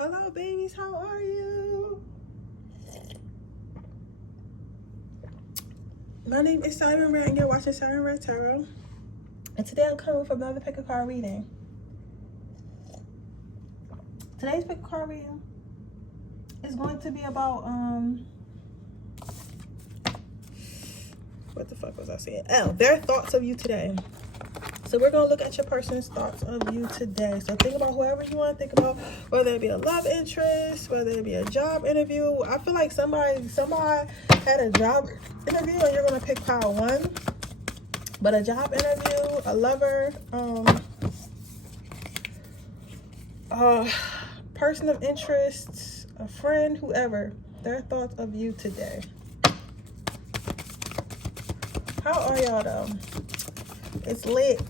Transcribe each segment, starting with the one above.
Hello babies, how are you? My name is Siren Redd and you're watching Siren Redd Tarot. And today I'm coming with another pick a card reading. Today's pick a card reading is going to be about what the fuck was I saying? Oh, their thoughts of you today. So we're going to look at your person's thoughts of you today. So think about whoever you want to think about, whether it be a love interest, whether it be a job interview. I feel like somebody had a job interview and you're going to pick pile one. But a job interview, a lover, person of interest, a friend, whoever, their thoughts of you today. How are y'all though? It's lit.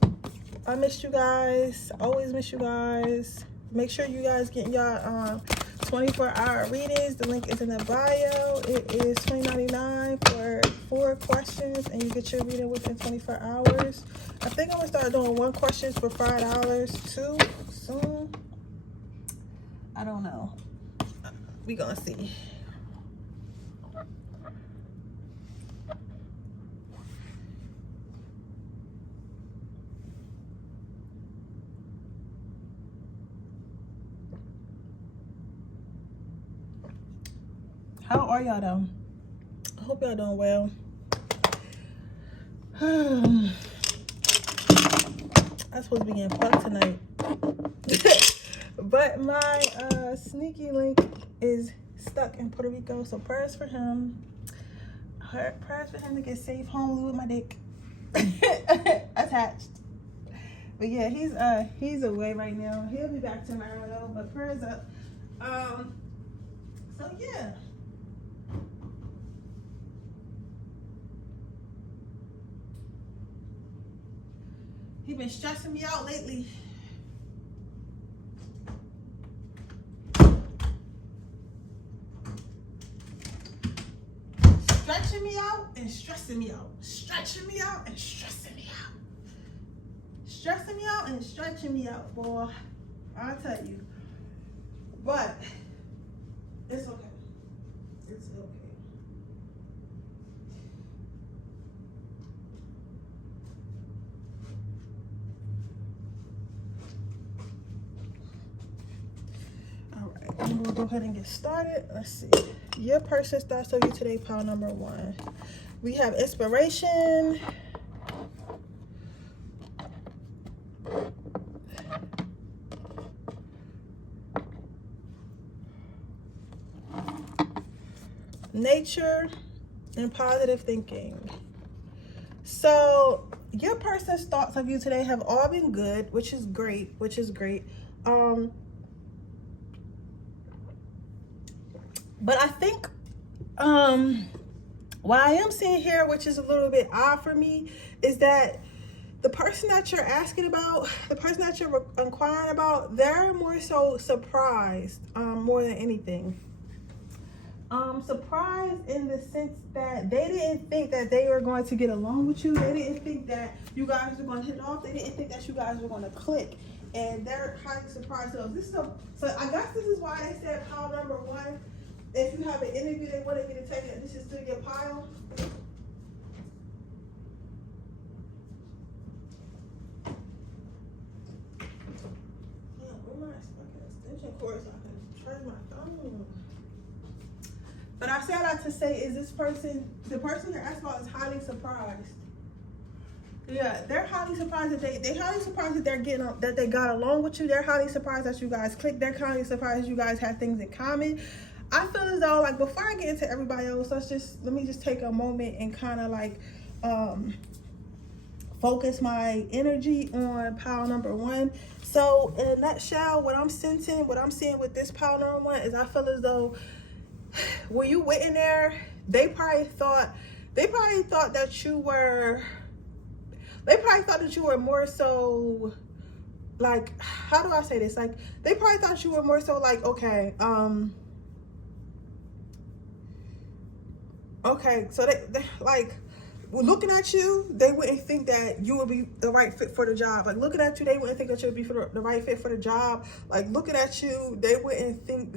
I missed you guys. Always miss you guys. Make sure you guys get y'all 24-hour readings. The link is in the bio. It is $20.99 for 4 questions and you get your reading within 24 hours. I think I'm gonna start doing 1 question for $5 too soon. I don't know. We gonna see. How are y'all though? I hope y'all doing well. I'm supposed to be getting fucked tonight. But my sneaky link is stuck in Puerto Rico. So prayers for him. Prayers for him to get safe home with my dick attached. But yeah, he's away right now. He'll be back tomorrow though, but prayers up. So yeah. He been stressing me out lately. Stretching me out and stressing me out. Stretching me out and stressing me out. Stressing me out and stretching me out, boy. I'll tell you. But it's okay. It's okay. I'm gonna go ahead and get started. Let's see. Your person starts of you today, pile number 1. We have inspiration, nature, and positive thinking. So your person's thoughts of you today have all been good, which is great, But I think what I am seeing here, which is a little bit odd for me, is that the person that you're asking about, the person that you're inquiring about, they're more so surprised more than anything. Surprised in the sense that they didn't think that they were going to get along with you. They didn't think that you guys were going to hit it off. They didn't think that you guys were going to click. And they're highly surprised. So I guess this is why they said pile number 1. If you have an interview, they wanted me to take it. This is still your pile. Where my fucking extension cord so I can charge my phone? But I say that to say, is this person, the person you're asking about, is highly surprised. Yeah, they're highly surprised that they highly surprised that they're getting that they got along with you. They're highly surprised that you guys clicked. They're highly surprised you guys have things in common. I feel as though, like, before I get into everybody else, let me just take a moment and kind of like focus my energy on pile number 1. So in a nutshell, what I'm seeing with this pile number 1 is I feel as though when you went in there, they probably thought that you were more so, like, how do I say this? Like, they probably thought you were more so like, okay, so they like, looking at you, they wouldn't think that you would be the right fit for the job. Like, looking at you, they wouldn't think that you would be the right fit for the job. Like, looking at you, they wouldn't think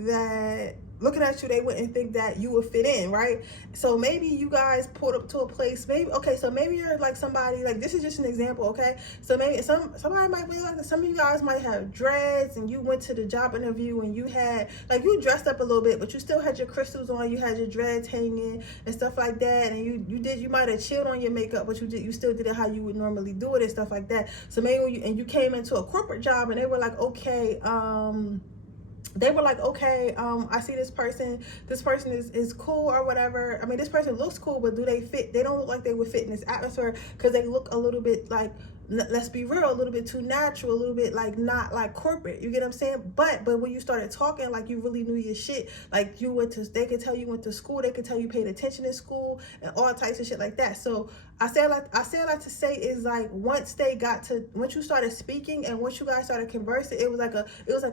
that you would fit in, right? So maybe you guys pulled up to a place, maybe, okay, so maybe you're like somebody, like, this is just an example, okay? So maybe somebody might be like, some of you guys might have dreads, and you went to the job interview and you had, like, you dressed up a little bit, but you still had your crystals on, you had your dreads hanging and stuff like that, and you might have chilled on your makeup, but you still did it how you would normally do it and stuff like that. So maybe when you came into a corporate job and they were like, okay, I see this person is cool or whatever. I mean, this person looks cool, but do they fit? They don't look like they would fit in this atmosphere, because they look a little bit like, let's be real, a little bit too natural, a little bit like not like corporate. You get what I'm saying? But when you started talking like you really knew your shit, like they could tell you went to school, they could tell you paid attention in school and all types of shit like that. So I say like to say is like, once you started speaking and once you guys started conversing, it was like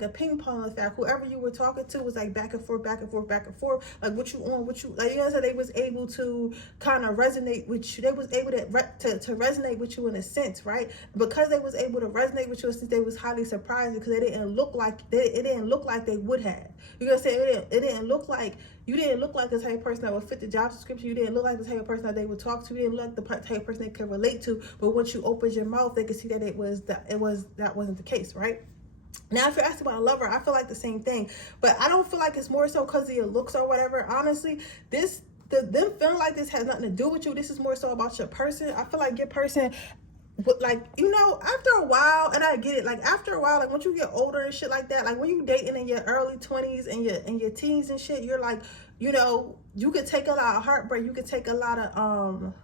a ping pong effect. Whoever you were talking to was like back and forth, back and forth, back and forth. Like, what you like, you know, so they was able to kind of resonate with you. They was able to resonate with you in a sense, right? Because they was able to resonate with you, since they was highly surprised, because it didn't look like they would have. You know what I'm saying? It didn't look like you didn't look like the type of person that would fit the job description. You didn't look like the type of person that they would talk to. You didn't look like the type of person they could relate to. But once you opened your mouth, they could see that that wasn't the case, right? Now, if you're asking about a lover, I feel like the same thing, but I don't feel like it's more so because of your looks or whatever. Honestly, them feeling like this has nothing to do with you. This is more so about your person. I feel like your person, like, you know, after a while, and I get it, like, after a while, like, once you get older and shit like that, like, when you dating in your early 20s and your teens and shit, you're like, you know, you could take a lot of heartbreak, you could take a lot of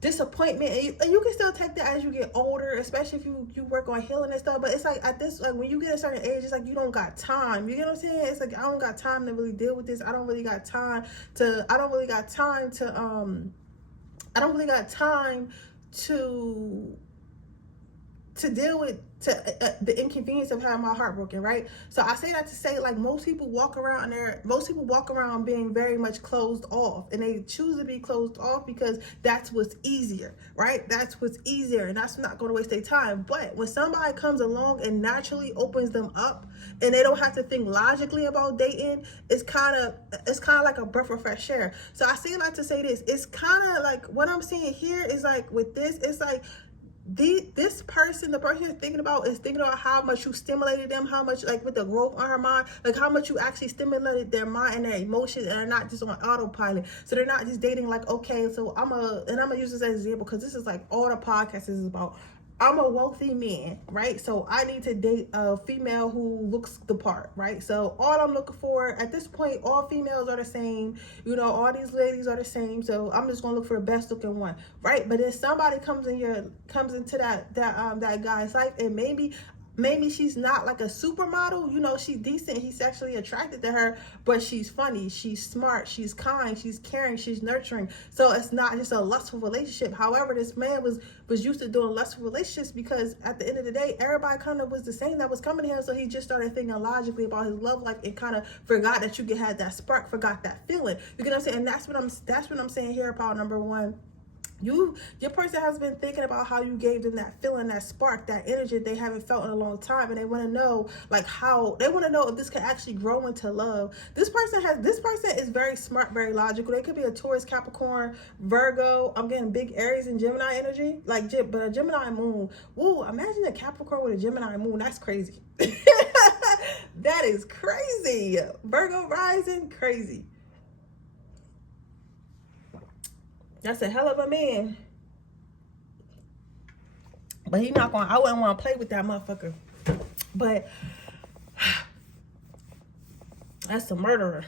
disappointment, and you can still take that as you get older, especially if you work on healing and stuff. But it's like, at this, like, when you get a certain age, it's like you don't got time. You get what I'm saying? It's like, I don't got time to really deal with this. I don't really got time to deal with the inconvenience of having my heart broken, right? So I say that to say, like, most people walk around being very much closed off, and they choose to be closed off because that's what's easier, right? That's what's easier, and that's not going to waste their time. But when somebody comes along and naturally opens them up, and they don't have to think logically about dating, it's kind of like a breath of fresh air. So I say that to say this. It's kind of like, what I'm seeing here is like, with this, it's like, the person you're thinking about is thinking about how much you stimulated them, how much, like, with the growth on her mind, like, how much you actually stimulated their mind and their emotions, and they're not just on autopilot. So they're not just dating like, okay, so I'm gonna use this as an example, because this is like all the podcast is about. I'm a wealthy man, right? So I need to date a female who looks the part, right? So all I'm looking for at this point, all females are the same, you know, all these ladies are the same. So I'm just gonna look for the best looking one, right? But if somebody comes into that guy's life, and maybe she's not like a supermodel, you know, she's decent, he's sexually attracted to her, but she's funny, she's smart, she's kind, she's caring, she's nurturing. So it's not just a lustful relationship. However, this man was used to doing lustful relationships, because at the end of the day, everybody kind of was the same that was coming to him. So he just started thinking logically about his love life, and kind of forgot that you could have that spark, forgot that feeling. You get what I'm saying? And that's what I'm saying here about number one. Your person has been thinking about how you gave them that feeling, that spark, that energy they haven't felt in a long time, and they want to know, like, how they want to know if this can actually grow into love. This person is very smart, very logical. They could be a Taurus, Capricorn, Virgo. I'm getting big Aries and Gemini energy, like, but a Gemini moon. Whoa, imagine a Capricorn with a Gemini moon. That's crazy. That is crazy. Virgo rising, crazy. That's a hell of a man. But I wouldn't want to play with that motherfucker. But that's a murderer.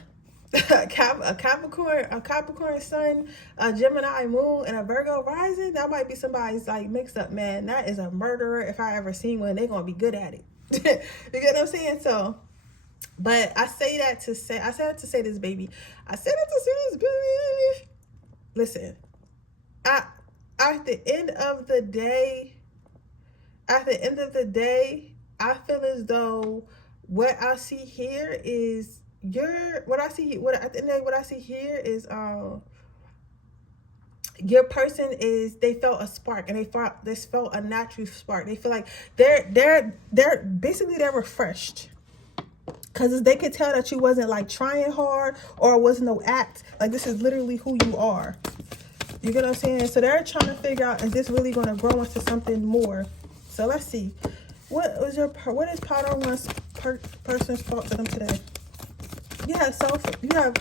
a Capricorn sun, a Gemini moon, and a Virgo rising. That might be somebody's like mixed up, man. That is a murderer. If I ever seen one, they're gonna be good at it. You get what I'm saying? So, but I say that to say this, baby. Listen. At the end of the day, I feel as though what I see here is your person is, they felt a spark, and they felt a natural spark. They feel like they're basically, they're refreshed, because they could tell that you wasn't like trying hard, or it was no act. Like, this is literally who you are. You get what I'm saying? So they're trying to figure out, is this really going to grow into something more? So let's see, what is powder one's person's thought to them today? You have self-love.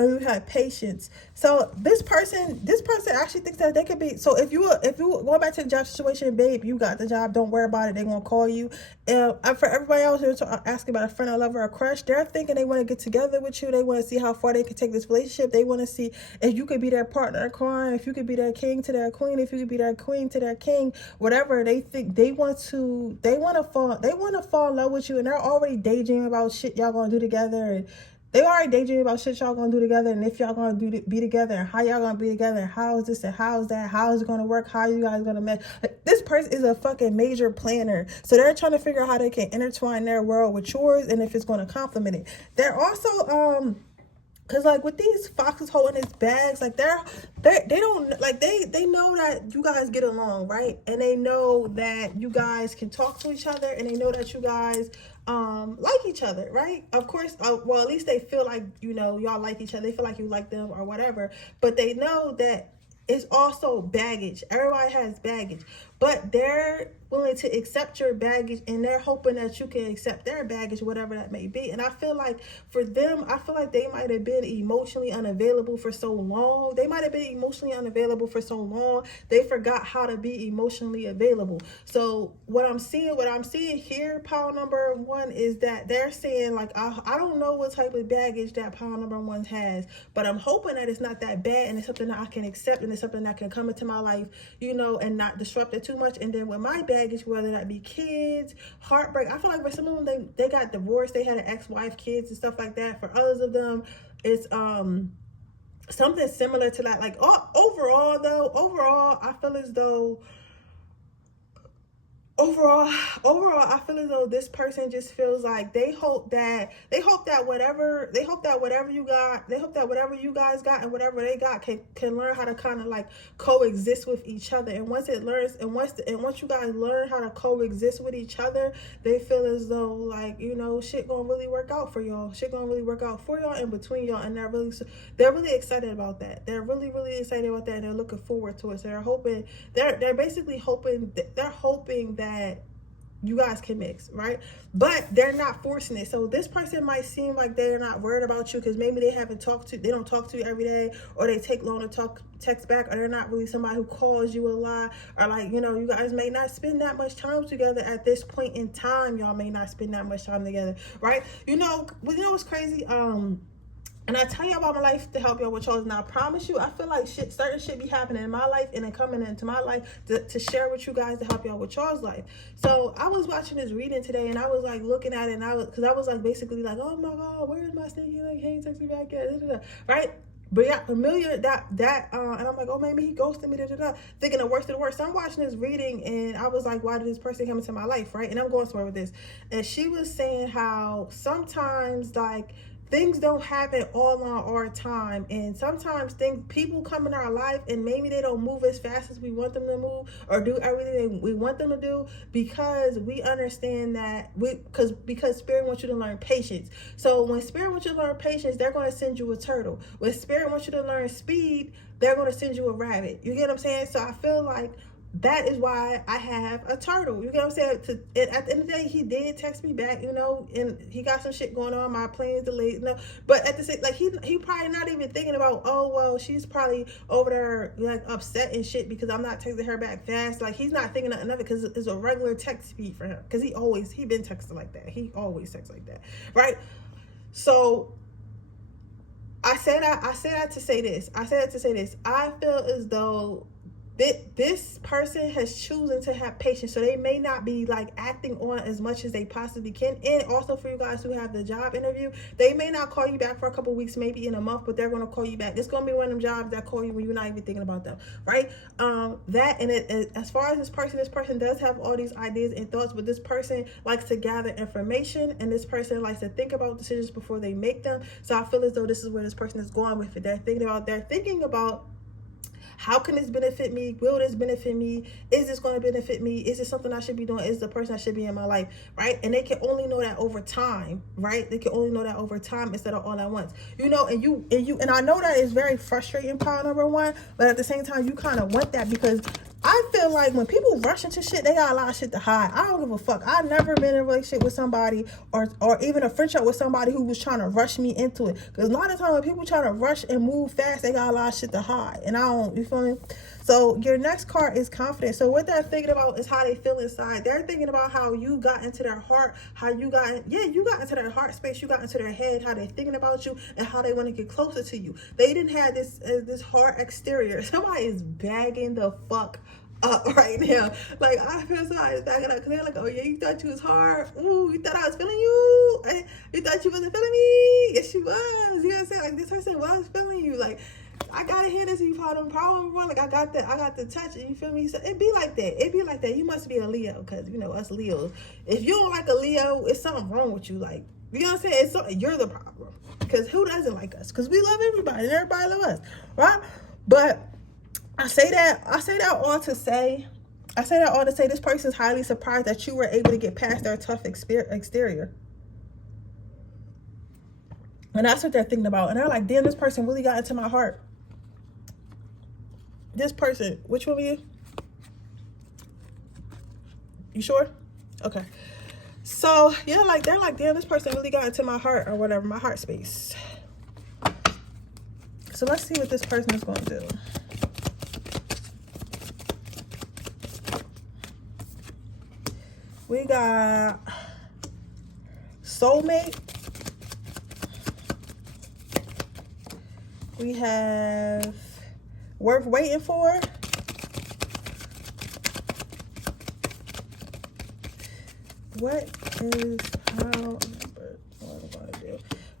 You had patience. So this person actually thinks that they could be. So if you go back to the job situation, babe, you got the job, don't worry about it, they're gonna call you. And for everybody else who's asking about a friend, a lover, or a crush, they're thinking they want to get together with you. They want to see how far they can take this relationship. They want to see if you could be their partner in crime, if you could be their king to their queen, if you could be their queen to their king, whatever. They think they want to fall in love with you, and they're already daydreaming about shit y'all gonna do together, and they already daydreaming about shit y'all gonna do together, and if y'all gonna be together, and how y'all gonna be together, and how is this and how is that, how is it gonna work, how you guys gonna mesh. Like, this person is a fucking major planner, so they're trying to figure out how they can intertwine their world with yours, and if it's gonna complement it. They're also because like with these foxes holding his bags, like they don't, like they know that you guys get along, right? And they know that you guys can talk to each other, and they know that you guys like each other, right? Of course, well, at least they feel like, you know, y'all like each other. They feel like you like them or whatever, but they know that it's also baggage. Everybody has baggage, but they're willing to accept your baggage, and they're hoping that you can accept their baggage, whatever that may be. And I feel like for them, I feel like they might have been emotionally unavailable for so long. They forgot how to be emotionally available. So what I'm seeing here, pile number one, is that they're saying like, I don't know what type of baggage that pile number one has, but I'm hoping that it's not that bad, and it's something that I can accept, and it's something that can come into my life, you know, and not disrupt it too much. And then with my baggage, whether that be kids, heartbreak, I feel like for some of them, they got divorced, they had an ex-wife, kids, and stuff like that. For others of them, it's something similar to that. Like, overall, I feel as though I feel as though this person just feels like they hope that whatever you guys got and whatever they got can learn how to kind of like coexist with each other. And once you guys learn how to coexist with each other, they feel as though, like, you know, shit gonna really work out for y'all. And between y'all, and they're really excited about that. They're really, really excited about that, and they're looking forward to it. So they're basically hoping that you guys can mix, right? But they're not forcing it. So this person might seem like they're not worried about you because maybe they don't talk to you every day, or they take long to text back, or they're not really somebody who calls you a lot, or like, you know, you guys may not spend that much time together at this point in time. Y'all may not spend that much time together, right? You know what's crazy? And I tell you about my life to help y'all with y'all. And I promise you, I feel like certain shit be happening in my life, and then coming into my life to share with you guys to help y'all with y'all's life. So I was watching this reading today, and I was like looking at it, and I was like basically like, oh my God, where is my sneaky link? He ain't text me back yet, right? But yeah, familiar that and I'm like, oh, maybe he ghosted me, thinking the worst of the worst. So I'm watching this reading, and I was like, why did this person come into my life, right? And I'm going somewhere with this. And she was saying how sometimes, like, things don't happen all on our time, and sometimes people come in our life, and maybe they don't move as fast as we want them to move, or do everything we want them to do, because we understand that because Spirit wants you to learn patience. So when Spirit wants you to learn patience, they're going to send you a turtle. When Spirit wants you to learn speed, they're going to send you a rabbit. You get what I'm saying? So I feel like that is why I have a turtle. You get what I'm saying? At the end of the day, he did text me back, you know, and he got some shit going on. My plane is delayed, you know. But at the same, like, he probably not even thinking about, oh, well, she's probably over there like upset and shit because I'm not texting her back fast. Like, he's not thinking nothing of it because it's a regular text speed for him. Because he been texting like that. He always texts like that, right? So I say that to say this. I feel as though this person has chosen to have patience, so they may not be like acting on as much as they possibly can. And also for you guys who have the job interview, they may not call you back for a couple weeks, maybe in a month, but they're going to call you back. It's going to be one of them jobs that call you when you're not even thinking about them, right? That, and as far as this person does have all these ideas and thoughts, but this person likes to gather information, and this person likes to think about decisions before they make them. So I feel as though this is where this person is going with it. They're thinking about how can this benefit me? Will this benefit me? Is this going to benefit me? Is this something I should be doing? Is the person I should be in my life, right? And they can only know that over time, right? They can only know that over time instead of all at once, you know. And I know that is very frustrating, pile number one, but at the same time, you kind of want that, because I feel like when people rush into shit, they got a lot of shit to hide. I don't give a fuck. I've never been in a relationship with somebody or even a friendship with somebody who was trying to rush me into it. Because a lot of times when people try to rush and move fast, they got a lot of shit to hide. And I don't, you feel me? So your next card is confidence. So what they're thinking about is how they feel inside. They're thinking about how you got into their heart, how you got into their heart space, you got into their head, how they're thinking about you, and how they want to get closer to you. They didn't have this hard exterior. Somebody is bagging the fuck up right now. Like, I feel somebody is bagging up because they're like, oh yeah, you thought you was hard. Ooh, you thought I was feeling you. You thought you wasn't feeling me. Yes, you was. You know what I'm saying? Like, this person was feeling you. Like, I gotta hear this. You problem one. Like, I got the touch, and you feel me. So it be like that. It be like that. You must be a Leo, because you know us Leos. If you don't like a Leo, it's something wrong with you. Like, you know what I'm saying? You're the problem. Because who doesn't like us? Because we love everybody, and everybody love us, right? But I say that all to say this person is highly surprised that you were able to get past their tough exterior. And that's what they're thinking about. And they're like, damn, this person really got into my heart. This person, which one were you? You sure? Okay. So, yeah, like, they're like, damn, this person really got into my heart, or whatever, my heart space. So let's see what this person is going to do. We got soulmate. We have worth waiting for. What is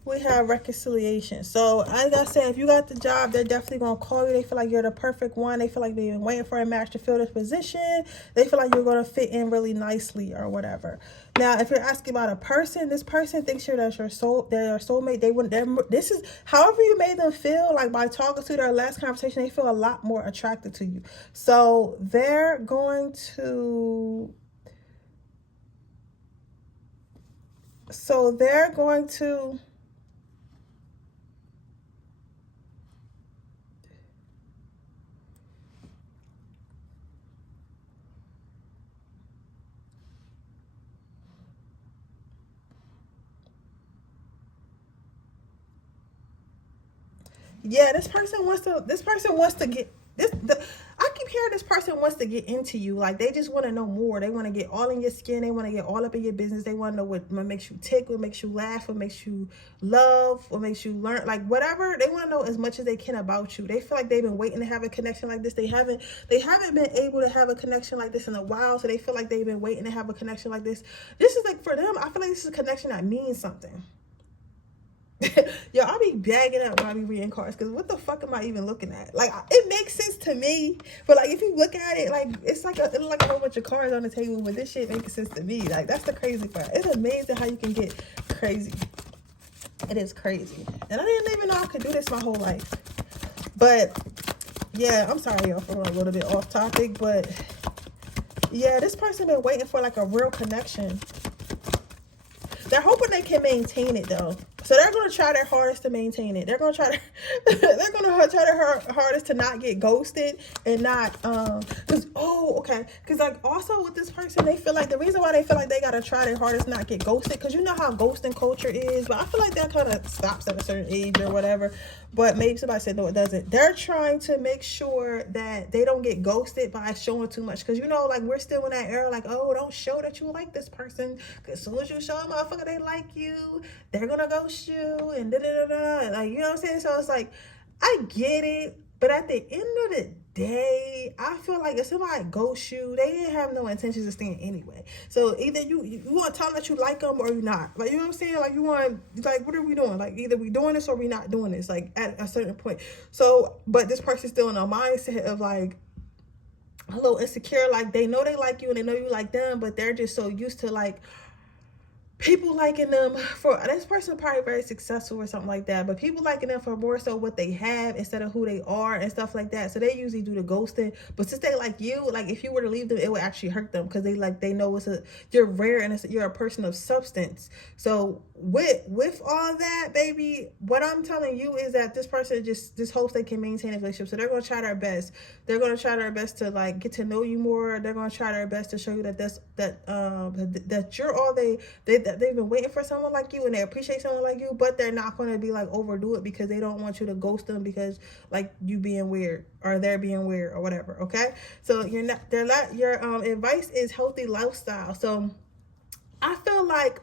we have reconciliation. So as I said, if you got the job, they're definitely gonna call you. They feel like you're the perfect one. They feel like they've been waiting for a match to fill this position. They feel like you're gonna fit in really nicely or whatever. Now, if you're asking about a person, this person thinks they're your soulmate. This is however you made them feel, like by talking to their last conversation, they feel a lot more attracted to you. So they're going to yeah, this person wants to get I keep hearing this person wants to get into you. Like, they just want to know more. They want to get all in your skin. They want to get all up in your business. They want to know what makes you tick, what makes you laugh, what makes you love, what makes you learn, like whatever. They want to know as much as they can about you. They feel like they've been waiting to have a connection like this. They haven't been able to have a connection like this in a while. So they feel like they've been waiting to have a connection like this. This is like, for them, I feel like this is a connection that means something. Yo, I be bagging up when I be reading cards, because what the fuck am I even looking at? Like, it makes sense to me, but like, if you look at it, like, it's like a whole bunch of cards on the table, but this shit makes sense to me. Like, that's the crazy part. It's amazing how you can get crazy. It is crazy. And I didn't even know I could do this my whole life. But yeah, I'm sorry y'all for going a little bit off topic, but yeah, this person been waiting for like a real connection. They're hoping they can maintain it though. So they're going to try their hardest to maintain it. They're going to try their hardest to not get ghosted and not, because like also with this person, they feel like the reason why they feel like they got to try their hardest not get ghosted, because you know how ghosting culture is, but I feel like that kind of stops at a certain age or whatever. But maybe somebody said no, it doesn't. They're trying to make sure that they don't get ghosted by showing too much, because you know, like, we're still in that era, like, oh, don't show that you like this person, because as soon as you show a motherfucker they like you, they're gonna ghost you and like, you know what I'm saying? So it's like, I get it, but at the end of the I feel like if somebody ghosts you, they didn't have no intentions of staying anyway. So either you want to tell them that you like them or you not. Like, you know what I'm saying? Like, you want, like, what are we doing? Like, either we doing this or we not doing this, like, at a certain point. So, but this person's still in a mindset of, like, a little insecure. Like, they know they like you and they know you like them, but they're just so used to, like, people liking them for, this person probably very successful or something like that, but people liking them for more so what they have instead of who they are and stuff like that. So they usually do the ghosting. But since they like you, like, if you were to leave them, it would actually hurt them, because they know you're rare and you're a person of substance. So with all that, baby, what I'm telling you is that this person just hopes they can maintain a relationship. So they're gonna try their best. They're gonna try their best to, like, get to know you more. They're gonna try their best to show you that you're all they've been waiting for someone like you, and they appreciate someone like you, but they're not going to be, like, overdo it, because they don't want you to ghost them because, like, you being weird or they're being weird or whatever. Okay, so your advice is healthy lifestyle. So I feel like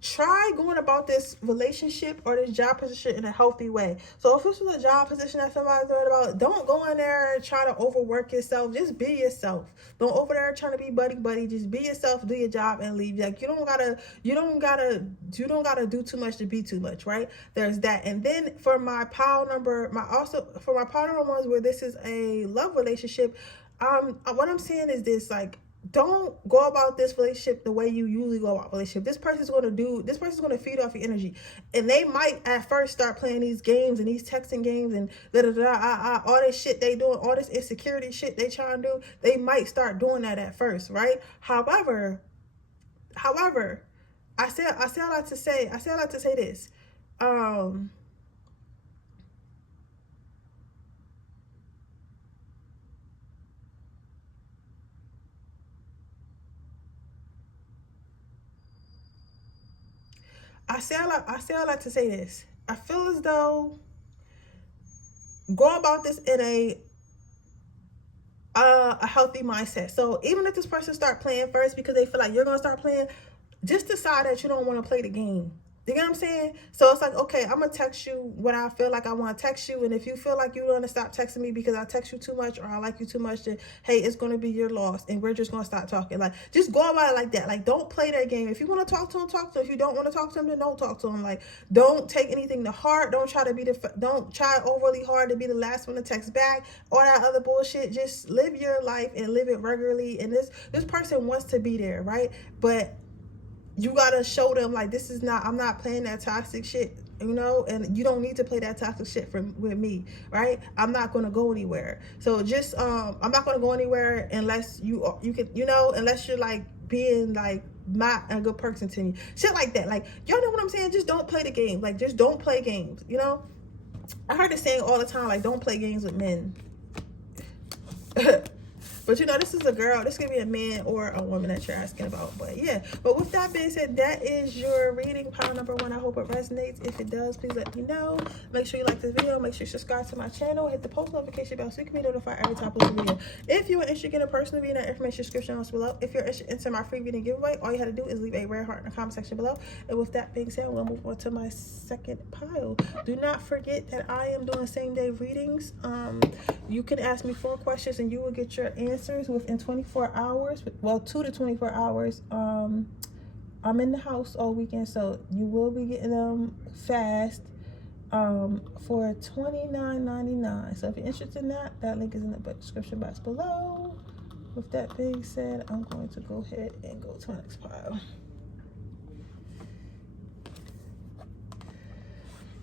try going about this relationship or this job position in a healthy way. So if this was a job position that somebody's worried about, don't go in there and try to overwork yourself. Just be yourself. Don't over there trying to be buddy. Just be yourself, do your job, and leave. Like, you don't gotta do too much to be too much, right? There's that. And then for my pile number ones, where this is a love relationship, what I'm saying is this, like, don't go about this relationship the way you usually go about relationship. This person's going to feed off your energy, and they might at first start playing these games and these texting games and all this shit they doing, all this insecurity shit they trying to do. They might start doing that at first, right? However, I say a lot to say this. I say a lot to say this. I feel as though go about this in a healthy mindset. So even if this person start playing first because they feel like you're gonna start playing, just decide that you don't want to play the game. You get what I'm saying? So it's like, okay, I'm going to text you when I feel like I want to text you. And if you feel like you want to stop texting me because I text you too much or I like you too much, then, hey, it's going to be your loss. And we're just going to stop talking. Like, just go about it like that. Like, don't play that game. If you want to talk to him, talk to him. If you don't want to talk to him, then don't talk to him. Like, don't take anything to heart. Don't try overly hard to be the last one to text back. All that other bullshit. Just live your life and live it regularly. And this person wants to be there, right? But you gotta show them, like, I'm not playing that toxic shit, you know, and you don't need to play that toxic shit with me, right? I'm not gonna go anywhere. So just, I'm not gonna go anywhere unless you can, you know, unless you're, like, being, like, not a good person to me. Shit like that. Like, y'all know what I'm saying? Just don't play the game. Like, just don't play games, you know? I heard this saying all the time, like, don't play games with men. But, you know, this is a girl. This could be a man or a woman that you're asking about. But, yeah. But with that being said, that is your reading, pile number 1. I hope it resonates. If it does, please let me know. Make sure you like this video. Make sure you subscribe to my channel. Hit the post notification bell so you can be notified every time I post a video. If you are interested in a personal reading, information description also below. If you're interested in my free reading giveaway, all you had to do is leave a red heart in the comment section below. And with that being said, we'll move on to my second pile. Do not forget that I am doing same-day readings. You can ask me 4 questions and you will get your answers within 24 hours. Well, 2 to 24 hours. I'm in the house all weekend, so you will be getting them fast for $29.99. So if you're interested in that, that link is in the description box below. With that being said, I'm going to go ahead and go to my next pile.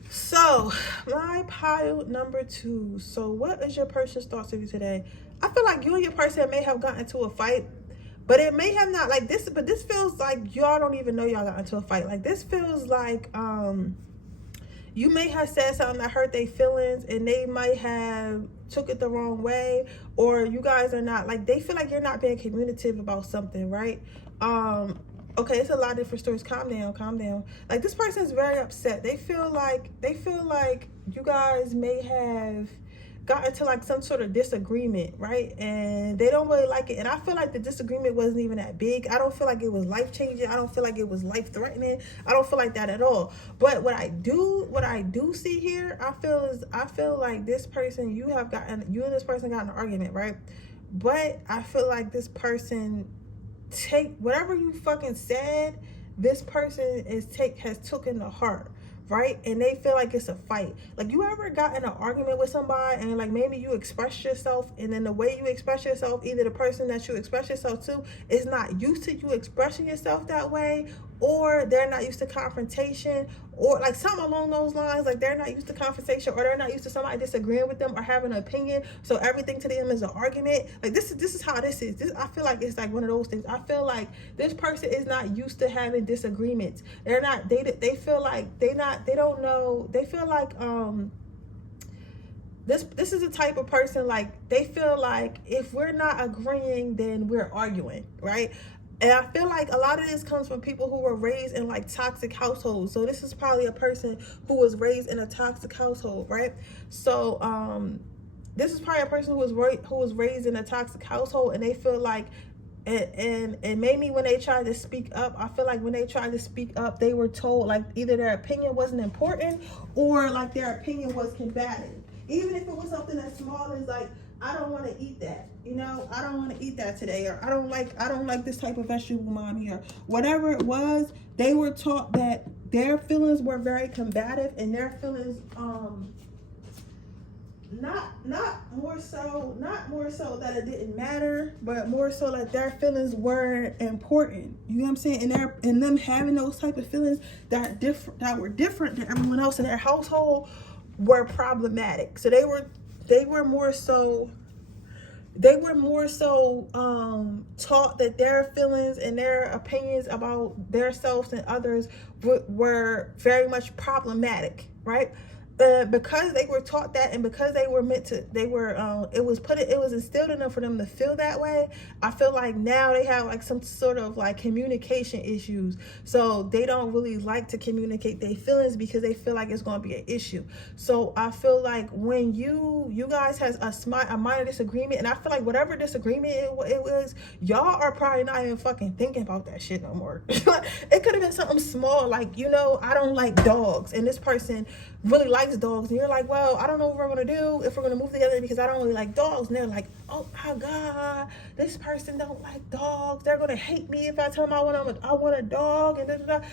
So, my pile number 2. So, what is your person's thoughts of you today? I feel like you and your person may have gotten into a fight, but it may have not, like this, but this feels like y'all don't even know y'all got into a fight. Like, this feels like, you may have said something that hurt their feelings and they might have took it the wrong way, or you guys are not, like, they feel like you're not being communicative about something, right? Okay, it's a lot of different stories. Calm down. Like, this person is very upset. They feel like you guys may have got into like some sort of disagreement, right? And they don't really like it. And I feel like the disagreement wasn't even that big. I don't feel like it was life changing. I don't feel like it was life threatening. I don't feel like that at all. But what I do see here, I feel like this person, you and this person got in an argument, right? But I feel like this person take whatever you fucking said, this person has taken to heart, right? And they feel like it's a fight. Like, you ever got in an argument with somebody and like maybe you express yourself, and then the way you express yourself, either the person that you express yourself to is not used to you expressing yourself that way, or they're not used to confrontation, or like something along those lines. Like, they're not used to confrontation, or they're not used to somebody disagreeing with them or having an opinion, so everything to them is an argument. Like, this is how this is. I feel like it's like one of those things. I feel like this person is not used to having disagreements. They're not, they feel like they don't know, they feel like this is a type of person, like, they feel like if we're not agreeing, then we're arguing, right? And I feel like a lot of this comes from people who were raised in like toxic households. So this is probably a person who was raised in a toxic household, right? So this is probably a person who was raised in a toxic household, and they feel like, and maybe when they tried to speak up, I feel like when they tried to speak up, they were told like either their opinion wasn't important, or like their opinion was combative. Even if it was something as small as like, I don't want to eat that, you know, I don't want to eat that today, or I don't like this type of vegetable, mommy, or whatever it was. They were taught that their feelings were very combative, and their feelings not more so that it didn't matter, but more so like their feelings were important. You know what I'm saying? And them having those type of feelings that were different than everyone else in their household were problematic. So they were more so taught that their feelings and their opinions about themselves and others were very much problematic, right? Because they were taught that, and because they were it was instilled in them for them to feel that way. I feel like now they have like some sort of like communication issues, so they don't really like to communicate their feelings because they feel like it's going to be an issue. So I feel like when you guys has a minor disagreement, and I feel like whatever disagreement it was, y'all are probably not even fucking thinking about that shit no more. It could have been something small, like, you know, I don't like dogs, and this person really likes dogs, and you're like, well, I don't know what we're gonna do if we're gonna move together because I don't really like dogs. And they're like, oh my god, this person don't like dogs, they're gonna hate me if I tell them I want a dog, and da, da, da.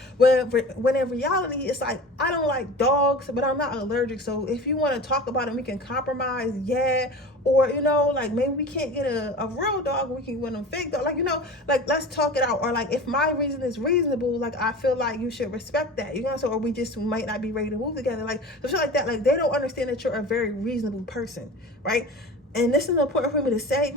When in reality it's like, I don't like dogs, but I'm not allergic, so if you want to talk about it, we can compromise, yeah. Or, you know, like, maybe we can't get a real dog, we can get a fake dog, like, you know, like, let's talk it out. Or like, if my reason is reasonable, like, I feel like you should respect that, you know. So, or we just might not be ready to move together, like, so shit like that. Like, they don't understand that you're a very reasonable person, right? And this is important for me to say,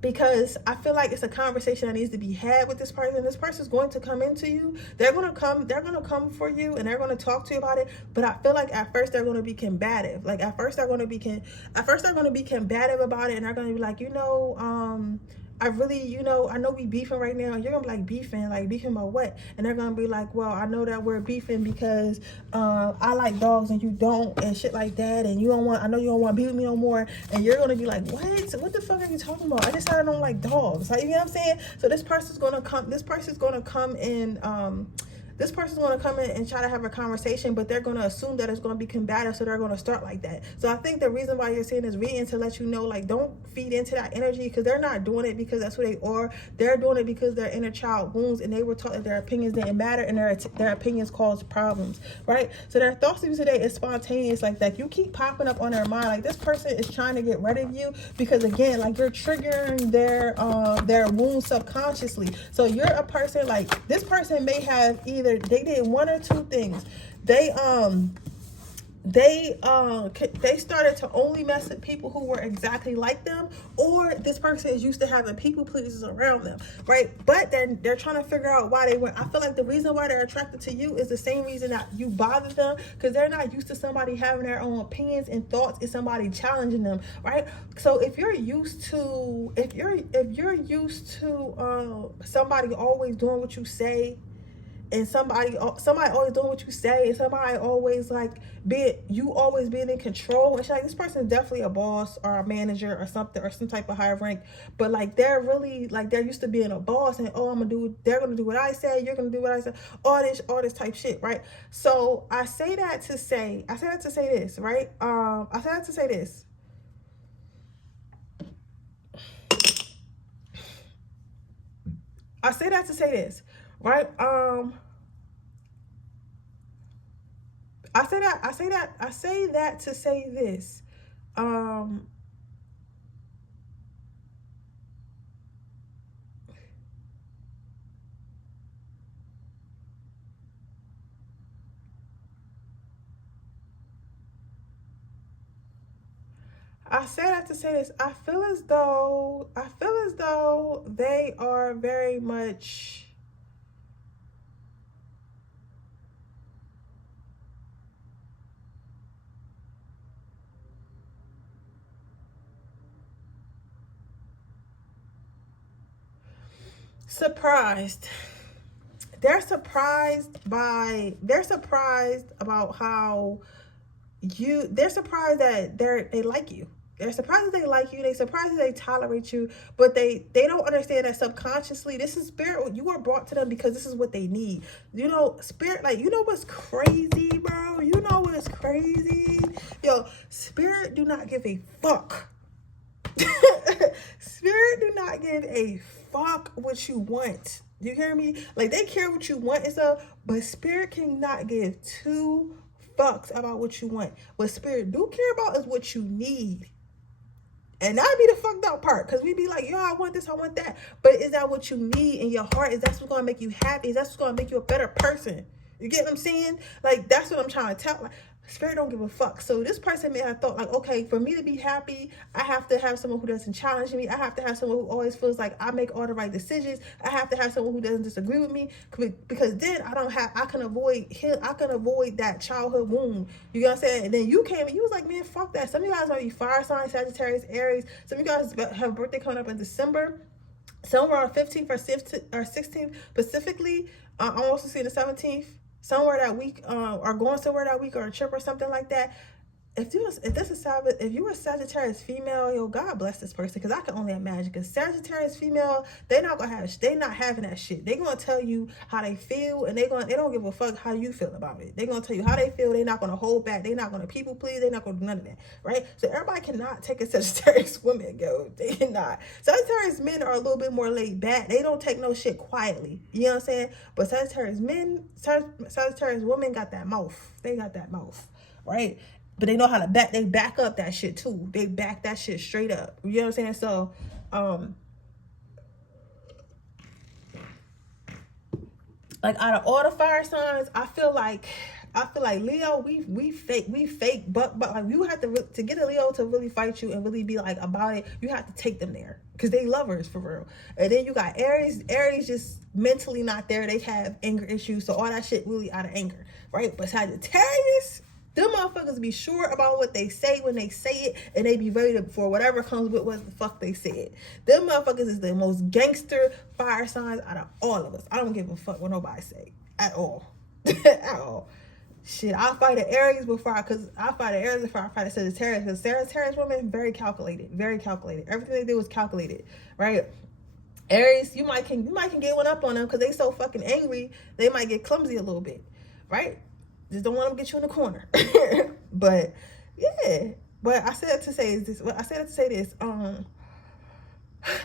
because I feel like it's a conversation that needs to be had with this person. This person's going to come into you. They're gonna come for you, and they're gonna talk to you about it. But I feel like at first they're gonna be combative. Like, at first they're gonna be combative about it, and they're gonna be like, you know, I really, you know, I know we beefing right now. And you're gonna be like, beefing about what? And they're gonna be like, well, I know that we're beefing because I like dogs and you don't, and shit like that, and I know you don't want to be with me no more. And you're gonna be like, what the fuck are you talking about? I just said I don't like dogs. Like, you know what I'm saying? So this person's gonna come in and try to have a conversation, but they're going to assume that it's going to be combative, so they're going to start like that. So I think the reason why you're seeing this reading to let you know, like, don't feed into that energy, because they're not doing it because that's who they are. They're doing it because their inner child wounds, and they were taught that their opinions didn't matter, and their opinions caused problems, right? So their thoughts to you today is spontaneous, like that. You keep popping up on their mind, like this person is trying to get rid of you because, again, like, you're triggering their wounds subconsciously. So you're a person, like, this person may have either they did one or two things. They started to only mess with people who were exactly like them, or this person is used to having people pleasers around them, right? But they're trying to figure out why they went. I feel like the reason why they're attracted to you is the same reason that you bother them, because they're not used to somebody having their own opinions and thoughts and somebody challenging them, right? So if you're used to somebody always doing what you say, and somebody always doing what you say, and somebody always like always being in control, and she's like, this person is definitely a boss or a manager or something, or some type of higher rank, but like they're really like, they're used to being a boss, and they're gonna do what I say, you're gonna do what I say, all this type shit, right? So I say that to say this, right? I say that to say this. I say that to say this, right? I say that to say this. I say that to say this. I feel as though they are very much surprised. They're surprised about how they're surprised that they like you. They're surprised that they like you. They're surprised that they tolerate you, but they don't understand that subconsciously, this is spirit. You are brought to them because this is what they need. You know, spirit, like, you know what's crazy, bro? You know what's crazy? Yo, spirit do not give a fuck. Spirit do not give a fuck what you want. You hear me? Like, they care what you want and stuff, but spirit cannot give two fucks about what you want. What spirit do care about is what you need. And that'd be the fucked up part, because we be like, yo, I want this, I want that. But is that what you need in your heart? Is that what's going to make you happy? Is that what's going to make you a better person? You get what I'm saying? Like, that's what I'm trying to tell. Like, spirit don't give a fuck. So this person may have thought, like, okay, for me to be happy, I have to have someone who doesn't challenge me. I have to have someone who always feels like I make all the right decisions. I have to have someone who doesn't disagree with me, because then I can avoid that childhood wound. You know what I'm saying? And then you came and you was like, man, fuck that. Some of you guys might be fire signs, Sagittarius, Aries. Some of you guys have a birthday coming up in December. Somewhere on 15th or 16th specifically. I'm also seeing the 17th. Somewhere that week, or going somewhere that week, or a trip or something like that. If you were Sagittarius female, yo, God bless this person, because I can only imagine. Because Sagittarius female, they not having that shit. They gonna tell you how they feel, and they don't give a fuck how you feel about it. They gonna tell you how they feel. They not gonna hold back. They not gonna people please. They not gonna do none of that, right? So everybody cannot take a Sagittarius woman, yo. They cannot. Sagittarius men are a little bit more laid back. They don't take no shit quietly. You know what I'm saying? But Sagittarius women got that mouth. They got that mouth, right? But they know how to back up that shit too. They back that shit straight up. You know what I'm saying? So, like, out of all the fire signs, I feel like Leo, we fake, but like, you have to get a Leo to really fight you and really be like about it. You have to take them there, because they lovers for real. And then you got Aries just mentally not there. They have anger issues, so all that shit really out of anger, right? But Sagittarius, them motherfuckers be sure about what they say when they say it, and they be ready for whatever comes with what the fuck they said. Them motherfuckers is the most gangster fire signs out of all of us. I don't give a fuck what nobody say at all. At all. Shit, I fight an Aries before I fight a Sagittarius, because Sagittarius women very calculated. Everything they do is calculated, right? Aries, you might can get one up on them because they so fucking angry, they might get clumsy a little bit, right? Just don't want them to get you in the corner. But yeah, but I said to say this.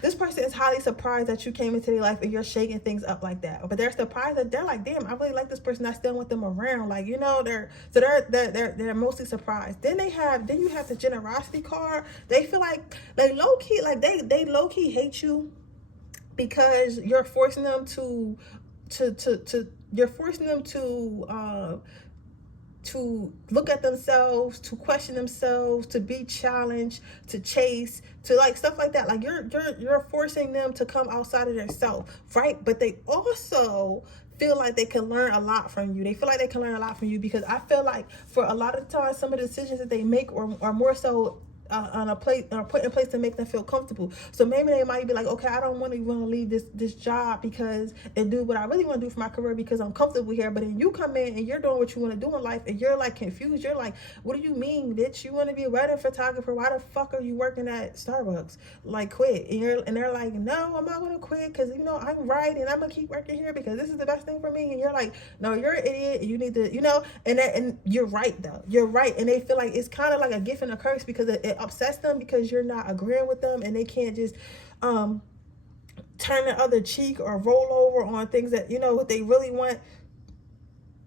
This person is highly surprised that you came into their life and you're shaking things up like that. But they're surprised that they're like, damn, I really like this person. I still want them around. Like, you know, they're mostly surprised. Then you have the generosity card. They feel like low key, like they low key hate you because you're forcing them to look at themselves, to question themselves, to be challenged, to chase, to like stuff like that. Like you're forcing them to come outside of themselves, right? But they also feel like they can learn a lot from you. They feel like they can learn a lot from you because I feel like for a lot of times, some of the decisions that they make are more so on a place or put in place to make them feel comfortable. So maybe they might be like, okay, I don't want to leave this job because and do what I really want to do for my career because I'm comfortable here. But then you come in and you're doing what you want to do in life and you're like confused. You're like, what do you mean, bitch? You want to be a wedding photographer? Why the fuck are you working at Starbucks? Like, quit. And they're like, no, I'm not gonna quit because you know I'm right and I'm gonna keep working here because this is the best thing for me. And you're like, no, you're an idiot. You need to, you know, and you're right though. You're right. And they feel like it's kind of like a gift and a curse because it upsets them because you're not agreeing with them and they can't just turn the other cheek or roll over on things that, you know, what they really want,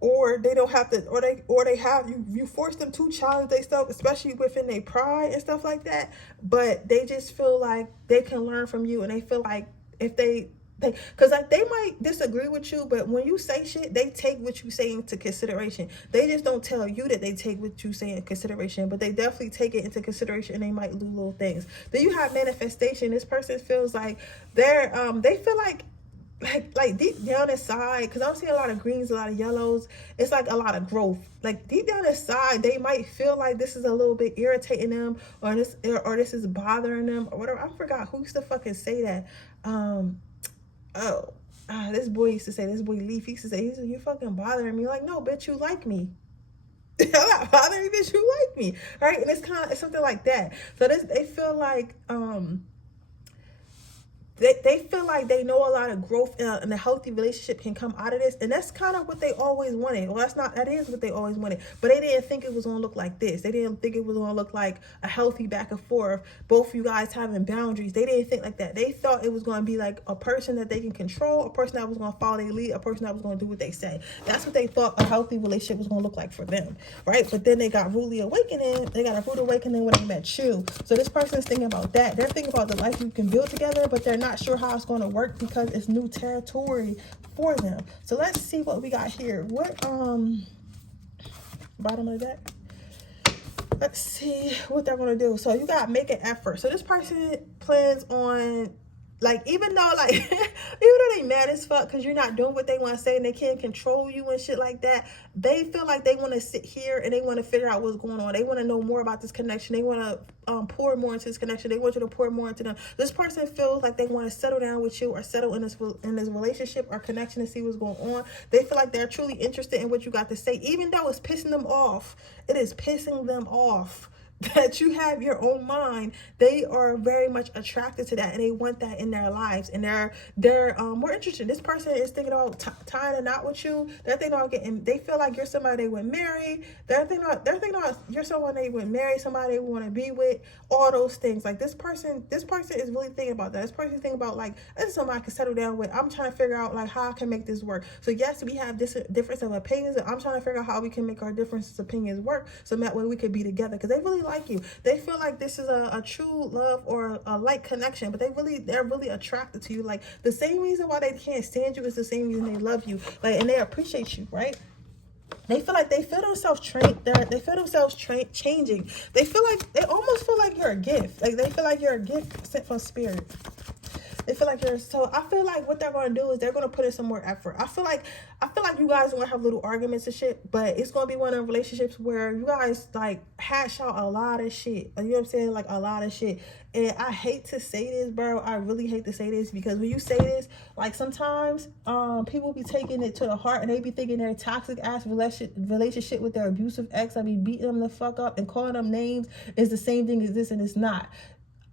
or they don't have to, or they have you force them to challenge themselves, especially within their pride and stuff like that. But they just feel like they can learn from you, and they feel like if they because like they might disagree with you, but when you say shit, they take what you say into consideration. They just don't tell you that they take what you say into consideration, but they definitely take it into consideration, and they might do little things. Then you have manifestation. This person feels like they feel like deep down inside, because I'm seeing a lot of greens, a lot of yellows, it's like a lot of growth. Like deep down inside, they might feel like this is a little bit irritating them, or this is bothering them, or whatever. I forgot who used to fucking say that. This boy used to say, this boy Leaf used to say, you fucking bothering me. Like, no, bitch, you like me. I'm not bothering you, bitch, you like me. Right? And it's something like that. So they feel like they feel like they know a lot of growth and a healthy relationship can come out of this. And that's kind of what they always wanted. Well, that is what they always wanted. But they didn't think it was going to look like this. They didn't think it was going to look like a healthy back and forth, both of you guys having boundaries. They didn't think like that. They thought it was going to be like a person that they can control, a person that was going to follow their lead, a person that was going to do what they say. That's what they thought a healthy relationship was going to look like for them, right? But then they got rudely awakening. They got a rude awakening when they met you. So this person is thinking about that. They're thinking about the life you can build together, but they're not sure how it's going to work because it's new territory for them. So let's see what we got here. What bottom of the deck, let's see what they're going to do. So you got make an effort. So this person plans on, like, even though they mad as fuck because you're not doing what they want to say and they can't control you and shit like that, they feel like they want to sit here and they want to figure out what's going on. They want to know more about this connection. They want to pour more into this connection. They want you to pour more into them. This person feels like they want to settle down with you or settle in this relationship or connection and see what's going on. They feel like they're truly interested in what you got to say, even though it's pissing them off. It is pissing them off that you have your own mind. They are very much attracted to that, and they want that in their lives, and they're more interested. This person is thinking about tying a knot with you. They're thinking about they feel like you're somebody they would marry. They're thinking about you're someone they would marry, somebody they want to be with, all those things. Like this person is really thinking about that. This person is thinking about, like, this is somebody I can settle down with. I'm trying to figure out like how I can make this work. So yes, we have this difference of opinions, and I'm trying to figure out how we can make our differences of opinions work, so that way we could be together, because they really like you. They feel like this is a true love or a like connection, but they're really attracted to you. Like the same reason why they can't stand you is the same reason they love you, like, and they appreciate you, right? They feel themselves changing. They almost feel like you're a gift. Like they feel like you're a gift sent from spirit. They feel like so I feel like what they're going to do is they're going to put in some more effort. I feel like you guys are going to have little arguments and shit, but it's going to be one of the relationships where you guys like hash out a lot of shit. You know what I'm saying? Like a lot of shit. And I hate to say this, bro. I really hate to say this, because when you say this, like sometimes people be taking it to the heart, and they be thinking their toxic ass relationship with their abusive ex, I be beating them the fuck up and calling them names, is the same thing as this, and it's not.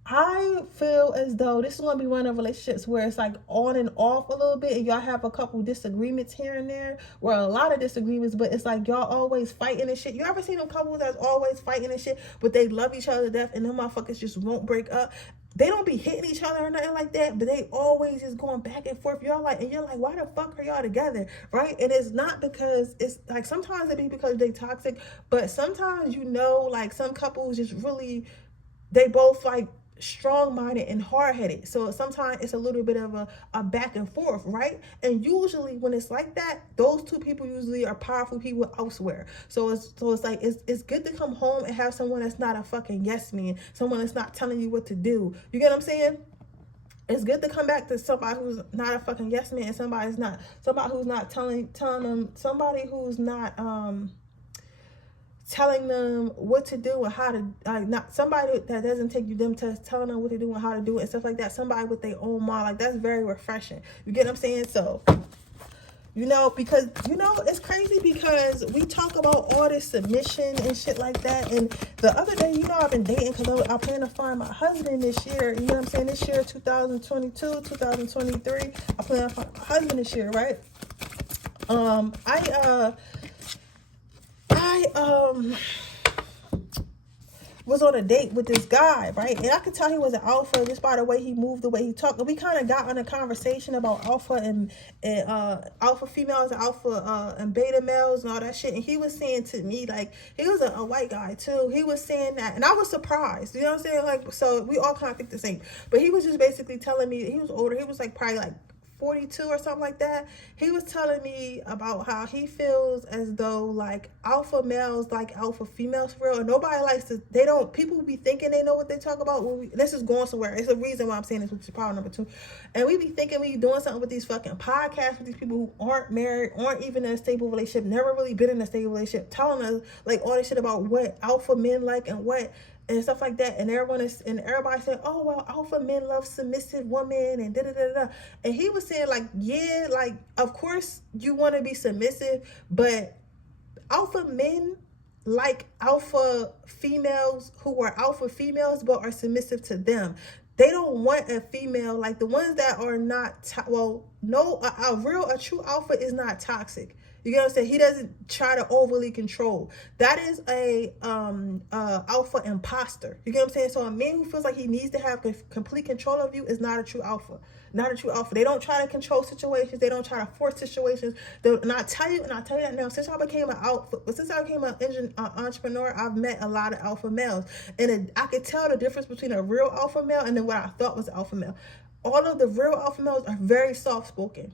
I feel as though this is going to be one of the relationships where it's like on and off a little bit, and y'all have a couple disagreements here and there, or a lot of disagreements, but it's like y'all always fighting and shit. You ever seen them couples that's always fighting and shit, but they love each other to death, and them motherfuckers just won't break up? They don't be hitting each other or nothing like that, but they always just going back and forth. You're like, why the fuck are y'all together, right? And it's not because, it's like sometimes it be because they toxic, but sometimes, you know, like some couples just really, they both like strong-minded and hard-headed, so sometimes it's a little bit of a back and forth, right? And usually when it's like that, those two people usually are powerful people elsewhere. So it's like it's good to come home and have someone that's not a fucking yes man, someone that's not telling you what to do. You get what I'm saying? It's good to come back to somebody who's not a fucking yes man, and somebody who's not telling them, somebody who's not telling them what to do and how to, not somebody that doesn't take you them tests, telling them what to do and how to do it and stuff like that. Somebody with their own mind, like that's very refreshing. You get what I'm saying? So, you know, because, you know, it's crazy because we talk about all this submission and shit like that. And the other day, you know, I've been dating because I plan to find my husband this year. You know what I'm saying? This year, 2022, 2023, I plan to find my husband this year, right? I was on a date with this guy, right? And I could tell he was an alpha just by the way he moved, the way he talked. And we kind of got on a conversation about alpha and alpha females, alpha and beta males and all that shit. And he was saying to me, like, he was a white guy too. He was saying that, and I was surprised. You know what I'm saying? Like, so we all kind of think the same. But he was just basically telling me, he was older. He was like probably like 42 or something like that. He was telling me about how he feels as though like alpha males like alpha females for real, and nobody likes to, they don't, people be thinking they know what they talk about. This is going somewhere. It's a reason why I'm saying this, which is problem number 2. And we be thinking we doing something with these fucking podcasts with these people who aren't married, aren't even in a stable relationship, never really been in a stable relationship, telling us like all this shit about what alpha men like and what and stuff like that, and everybody saying, oh well, alpha men love submissive women and da da da da. And he was saying like, yeah, like of course you want to be submissive, but alpha men like alpha females who are alpha females but are submissive to them. They don't want a female like the ones that are not a true alpha is not toxic. You get what I'm saying? He doesn't try to overly control. That is a alpha imposter. You get what I'm saying? So a man who feels like he needs to have complete control of you is not a true alpha. Not a true alpha. They don't try to control situations. They don't try to force situations. And I tell you that now, since I became an entrepreneur, I've met a lot of alpha males. And I could tell the difference between a real alpha male and then what I thought was an alpha male. All of the real alpha males are very soft-spoken,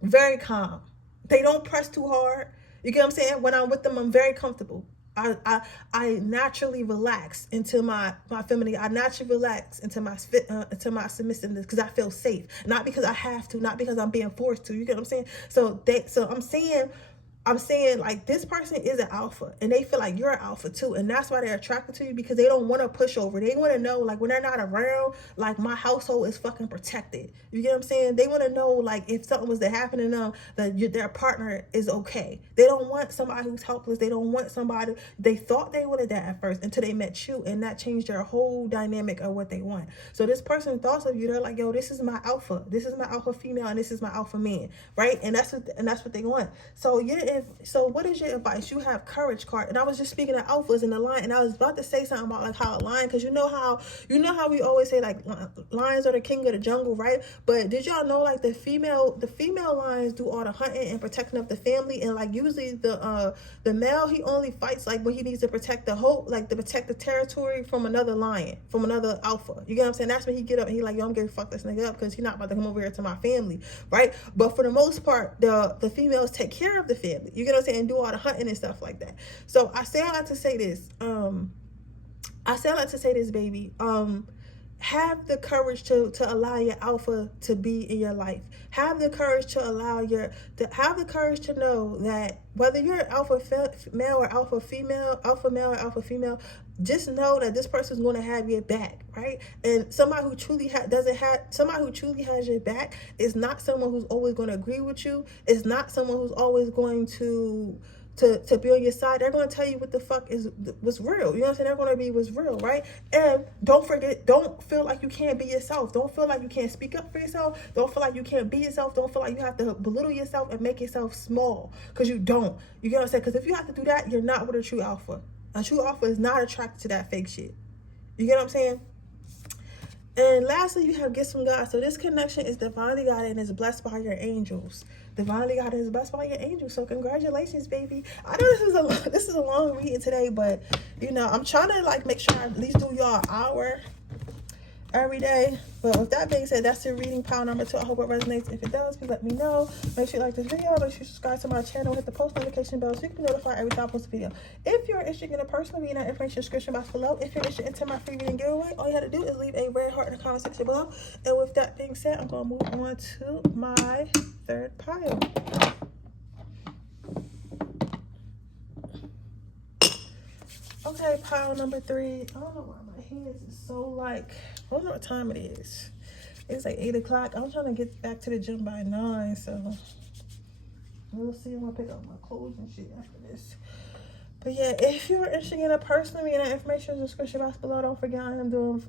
very calm. They don't press too hard. You get what I'm saying? When I'm with them, I'm very comfortable. I naturally relax into my femininity. I naturally relax into my submissiveness because I feel safe. Not because I have to, not because I'm being forced to. You get what I'm saying? So I'm saying like this person is an alpha and they feel like you're an alpha too, and that's why they're attracted to you, because they don't want to push over. They want to know like when they're not around, like my household is fucking protected. You get what I'm saying? They want to know like if something was to happen to them that their partner is okay. They don't want somebody who's helpless. They don't want somebody, they thought they wanted that at first until they met you, and that changed their whole dynamic of what they want. So this person thought of you, they're like, yo, this is my alpha. This is my alpha female and this is my alpha man, right? And that's what they want. So so what is your advice? You have courage card, and I was just speaking of alphas in the line, and I was about to say something about like how a lion, because you know how we always say like lions are the king of the jungle, right? But did y'all know like the female lions do all the hunting and protecting of the family, and like usually the male, he only fights like when he needs to protect the territory from another lion, from another alpha. You get what I'm saying? That's when he get up and he like, yo, I'm gonna fuck this nigga up because he's not about to come over here to my family, right? But for the most part, the females take care of the family. You get what I'm saying? And do all the hunting and stuff like that. So I say all that to say this. Baby. Have the courage to allow your alpha to be in your life. Have the courage to have the courage to know that whether you're an alpha male or alpha female, just know that this person's going to have your back, right? And somebody who truly has your back is not someone who's always going to agree with you. It's not someone who's always going to be on your side. They're going to tell you what the fuck what's real. You know what I'm saying? They're going to be what's real, right? And don't feel like you can't be yourself. Don't feel like you can't speak up for yourself. Don't feel like you can't be yourself. Don't feel like you have to belittle yourself and make yourself small, because you don't. You get what I'm saying? Because if you have to do that, you're not with a true alpha. A true alpha is not attracted to that fake shit. You get what I'm saying? And lastly, you have gifts from God. So this connection is divinely guided and is blessed by your angels. Divinely guided is blessed by your angels. So congratulations, baby. I know this is a long reading today, but you know, I'm trying to like make sure I at least do y'all an hour every day. But with that being said, that's your reading pile number 2. I hope it resonates. If it does, please let me know. Make sure you like this video. Make sure you subscribe to my channel. Hit the post notification bell so you can be notified every time I post a video. If you're interested in a personal reading, that information in the description box below. If you're interested in my free reading giveaway, all you have to do is leave a red heart in the comment section below. And with that being said, I'm going to move on to my 3rd pile. Okay, pile number 3. I don't know why my hands is so like, I don't know what time it is. It's like 8 o'clock. I'm trying to get back to the gym by 9, so we'll see. I'm gonna pick up my clothes and shit after this. But yeah, if you're interested in a personal reading, information in the description box below. Don't forget I am doing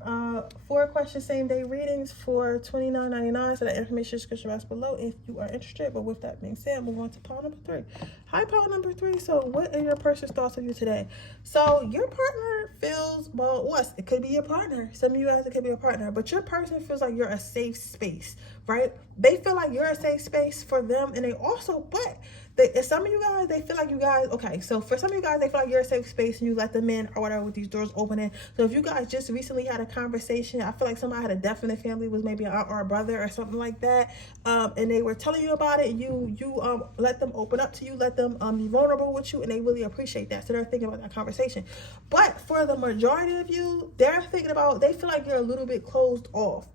4 question same day readings for $29.99. So that information in the description box below if you are interested. But with that being said, move on to pile number 3. Hi, pile number 3. So what are your person's thoughts of you today? So your partner feels, well, it could be your partner. Some of you guys, it could be a partner, but your person feels like you're a safe space, right? They feel like you're a safe space for them, and they also, some of you guys, they feel like you guys, okay, so for some of you guys, they feel like you're a safe space and you let them in or whatever with these doors opening. So if you guys just recently had a conversation, I feel like somebody had a death in the family, was maybe an aunt or a brother or something like that, and they were telling you about it, and you let them open up to you, let them be vulnerable with you, and they really appreciate that. So they're thinking about that conversation. But for the majority of you, they feel like you're a little bit closed off.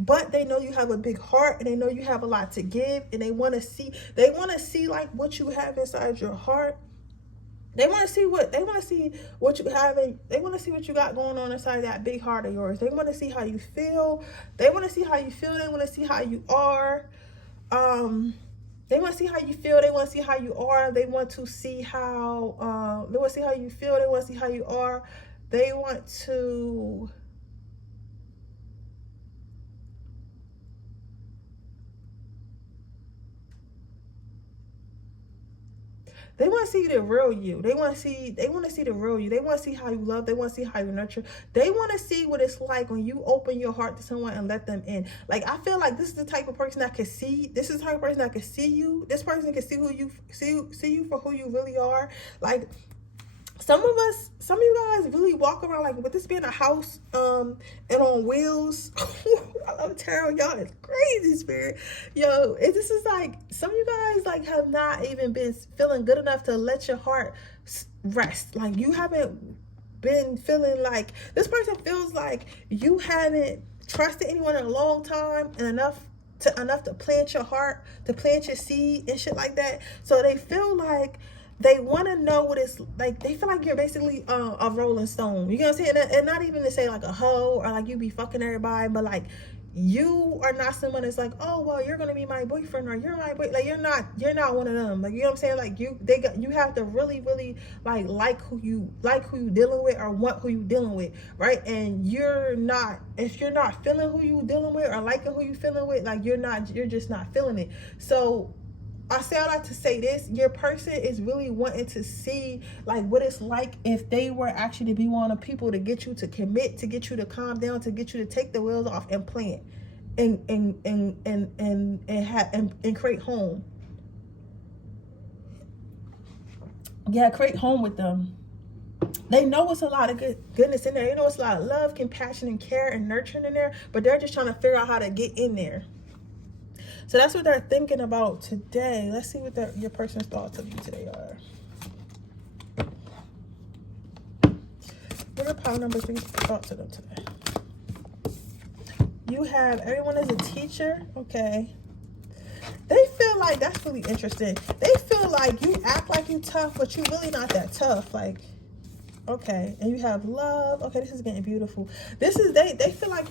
But they know you have a big heart, and they know you have a lot to give, and they want to see like what you have inside your heart. They want to see what you have, and they want to see what you got going on inside that big heart of yours. They want to see how you feel. They want to see how you feel. They want to see how you are. They want to see how you feel. They want to see how you are. They want to see how they want to see how you feel. They want to see how you are. They want to They want to see the real you. They want to see the real you. They want to see how you love. They want to see how you nurture. They want to see what it's like when you open your heart to someone and let them in. Like, I feel like this is the type of person that can see. This is the type of person that can see you. This person can see see you for who you really are. Like, some of you guys really walk around like with this being a house and on wheels. I love tarot, y'all. It's crazy, spirit. Yo, this is like, some of you guys like have not even been feeling good enough to let your heart rest. Like, you haven't been feeling like, this person feels like you haven't trusted anyone in a long time, and enough to plant your heart, to plant your seed and shit like that. So they feel like they want to know what it's like. They feel like you're basically a rolling stone. You know what I'm saying? And not even to say like a hoe or like you be fucking everybody, but like, you are not someone that's like, oh well, you're gonna be my boyfriend or you're my boy. Like, you're not one of them. Like, you know what I'm saying? Like, you have to really like who you dealing with, or want who you dealing with, right? And if you're not feeling who you dealing with or liking who you feeling with, like, you're just not feeling it. So I say all that to say this: your person is really wanting to see like what it's like if they were actually to be one of the people to get you to commit, to get you to calm down, to get you to take the wheels off and plan, and create home. Yeah, create home with them. They know it's a lot of goodness in there. They know it's a lot of love, compassion, and care and nurturing in there, but they're just trying to figure out how to get in there. So that's what they're thinking about today. Let's see what your person's thoughts of you today are. What are pile number 3's thoughts of them today? You have everyone is a teacher. Okay. They feel like, that's really interesting. They feel like you act like you tough, but you really not that tough. Like, okay, and you have love. Okay, this is getting beautiful. This is they feel like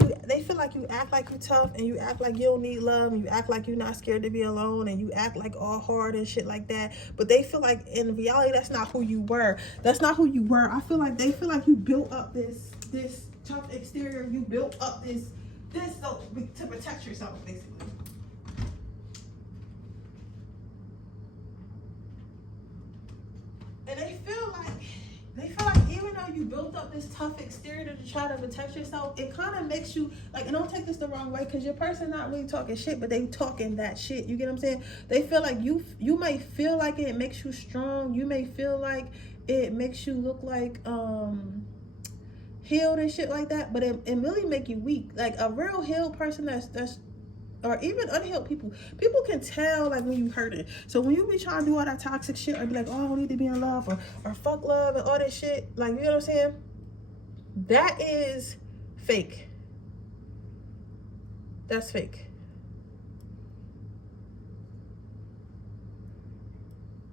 you act like you tough, and you act like you don't need love, and you act like you're not scared to be alone, and you act like all hard and shit like that. But they feel like in reality that's not who you were. That's not who you were. I feel like they feel like you built up this tough exterior. You built up this so, to protect yourself, basically. And they feel like even though you built up this tough exterior to try to protect yourself, it kind of makes you like, and don't take this the wrong way, because your person not really talking shit, but they talking that shit. You get what I'm saying? They feel like you may feel like it makes you strong. You may feel like it makes you look like healed and shit like that, but it really make you weak. Like, a real healed person that's or even unhealed people can tell like when you hurt it. So when you be trying to do all that toxic shit, or be like, oh, I don't need to be in love, or fuck love and all this shit, like, you know what I'm saying, that is fake. That's fake.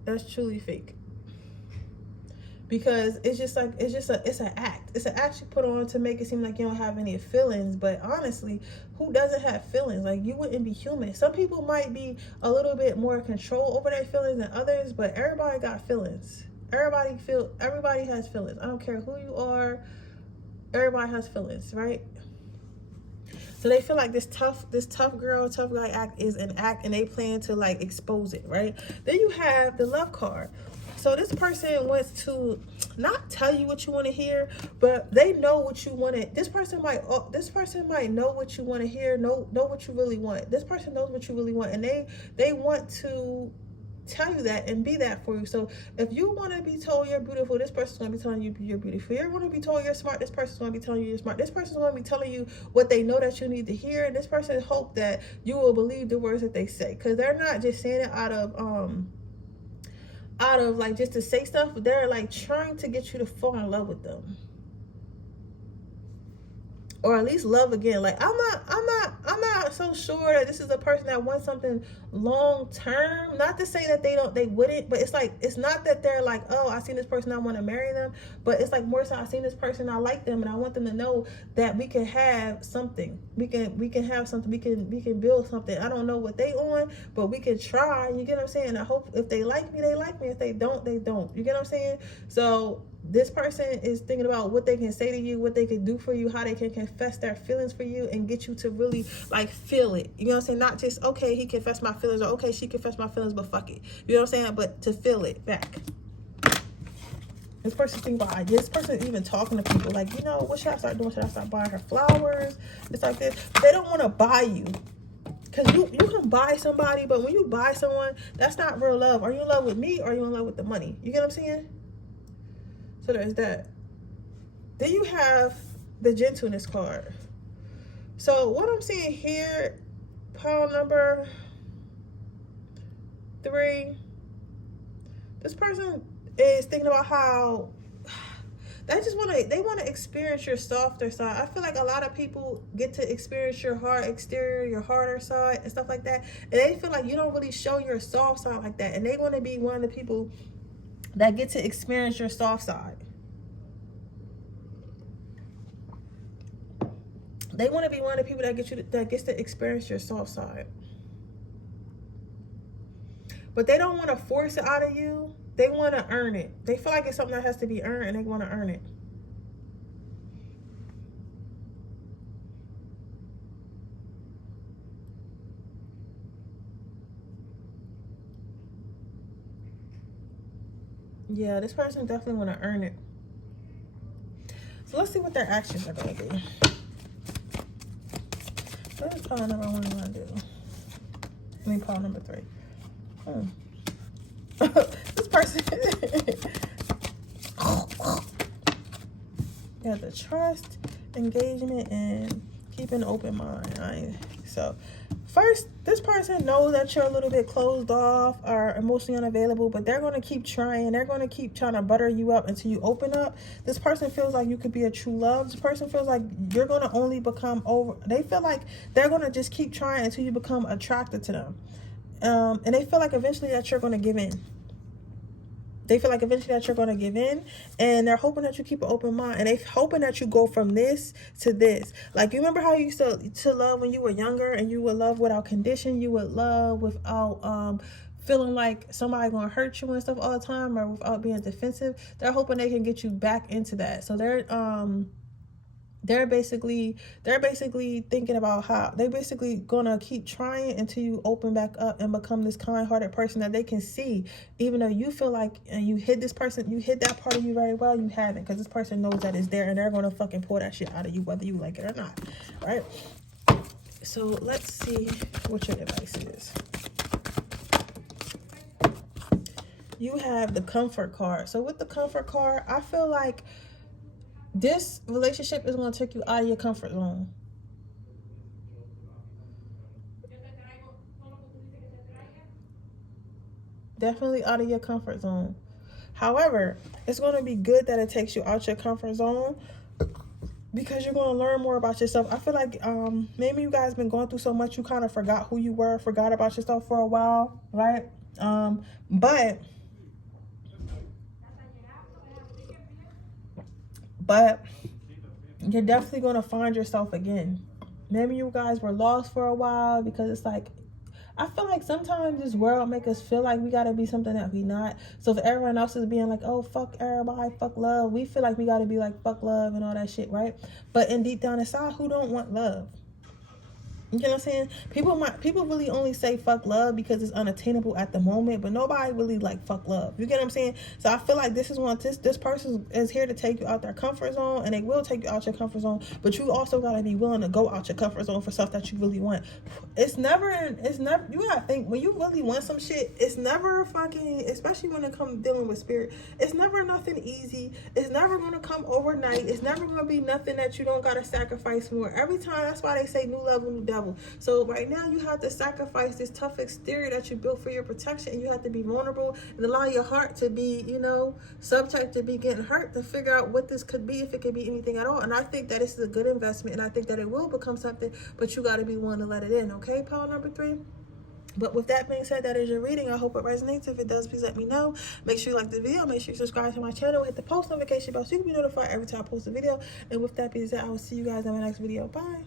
That's truly fake. because it's just like it's an act. It's an act you put on to make it seem like you don't have any feelings. But honestly, who doesn't have feelings? Like, you wouldn't be human. Some people might be a little bit more control over their feelings than others, but everybody got feelings. Everybody has feelings. I don't care who you are. Everybody has feelings, right? So they feel like this tough girl, tough guy act is an act, and they plan to like expose it, right? Then you have the love card. So this person wants to not tell you what you want to hear, but they know what you want to. This person might know what you want to hear, know what you really want. This person knows what you really want, and they want to tell you that and be that for you. So if you want to be told you're beautiful, this person's going to be telling you you're beautiful. If you want to be told you're smart, this person's going to be telling you you're smart. This person's going to be telling you what they know that you need to hear, and this person hope that you will believe the words that they say, because they're not just saying it out of like just to say stuff, but they're like trying to get you to fall in love with them, or at least love again. Like, I'm not so sure that this is a person that wants something long term. Not to say that they wouldn't, but it's like, it's not that they're like, oh, I seen this person, I want to marry them, but it's like more so, I seen this person, I like them, and I want them to know that we can have something. We can have something. We can build something. I don't know what they on, but we can try. You get what I'm saying? I hope if they like me, they like me. If they don't, they don't. You get what I'm saying? So this person is thinking about what they can say to you, what they can do for you, how they can confess their feelings for you and get you to really like feel it. You know what I'm saying? Not just, okay, he confessed my feelings, or okay, she confessed my feelings, but fuck it. You know what I'm saying? But to feel it back. This person's thinking about ideas. This person is even talking to people like, you know, what should I start doing? Should I start buying her flowers? It's like this. They don't want to buy you. Because you can buy somebody, but when you buy someone, that's not real love. Are you in love with me, or are you in love with the money? You get what I'm saying? So there's that. Then you have the gentleness card. So what I'm seeing here, pile number 3, this person is thinking about how they want to experience your softer side. I feel like a lot of people get to experience your hard exterior, your harder side and stuff like that, and they feel like you don't really show your soft side like that, and they want to be one of the people that get to experience your soft side. They want to be one of the people that gets to experience your soft side. But they don't want to force it out of you. They want to earn it. They feel like it's something that has to be earned, and they want to earn it. Yeah, this person definitely want to earn it. So let's see what their actions are going to be. What is pile number 1 want to do? I mean, pile number 3. This person got the trust, engagement, and keep an open mind. So first, this person knows that you're a little bit closed off or emotionally unavailable, but they're going to keep trying. They're going to keep trying to butter you up until you open up. This person feels like you could be a true love. This person feels like you're going to only become over. They feel like they're going to just keep trying until you become attracted to them. And they feel like eventually that you're going to give in. They feel like eventually that you're going to give in, and they're hoping that you keep an open mind, and they're hoping that you go from this to this. Like, you remember how you used to love when you were younger, and you would love without condition, you would love without feeling like somebody going to hurt you and stuff all the time, or without being defensive. They're hoping they can get you back into that. So they're basically thinking about how they basically gonna keep trying until you open back up and become this kind-hearted person that they can see. Even though you feel like you hid this person, you hid that part of you very well, you haven't, because this person knows that it's there, and they're gonna fucking pour that shit out of you whether you like it or not, right? So let's see what your advice is. You have the comfort card. So with the comfort card, I feel like this relationship is going to take you out of your comfort zone. Definitely out of your comfort zone. However, it's going to be good that it takes you out your comfort zone, because you're going to learn more about yourself. I feel like maybe you guys been going through so much, you kind of forgot who you were, forgot about yourself for a while, right? But but you're definitely going to find yourself again. Maybe you guys were lost for a while, because it's like, I feel like sometimes this world make us feel like we gotta be something that we not. So if everyone else is being like, oh, fuck everybody, fuck love, we feel like we gotta be like, fuck love and all that shit, right? But in deep down inside, who don't want love? You know what I'm saying? People really only say fuck love because it's unattainable at the moment, but nobody really like fuck love. You get what I'm saying? So I feel like this is one, this person is here to take you out their comfort zone, and they will take you out your comfort zone, but you also gotta be willing to go out your comfort zone for stuff that you really want. It's never, you gotta think, when you really want some shit, it's never fucking, especially when it comes dealing with spirit, it's never nothing easy. It's never gonna come overnight. It's never gonna be nothing that you don't gotta sacrifice for. Every time, that's why they say new level, new devil. So right now you have to sacrifice this tough exterior that you built for your protection, and you have to be vulnerable and allow your heart to be, you know, subject to be getting hurt, to figure out what this could be, if it could be anything at all. And I think that this is a good investment, and I think that it will become something, but you got to be willing to let it in. Okay, pile number 3. But with that being said, that is your reading. I hope it resonates. If it does, please let me know. Make sure you like the video. Make sure you subscribe to my channel. Hit the post notification bell so you can be notified every time I post a video. And with that being said, I will see you guys in my next video. Bye.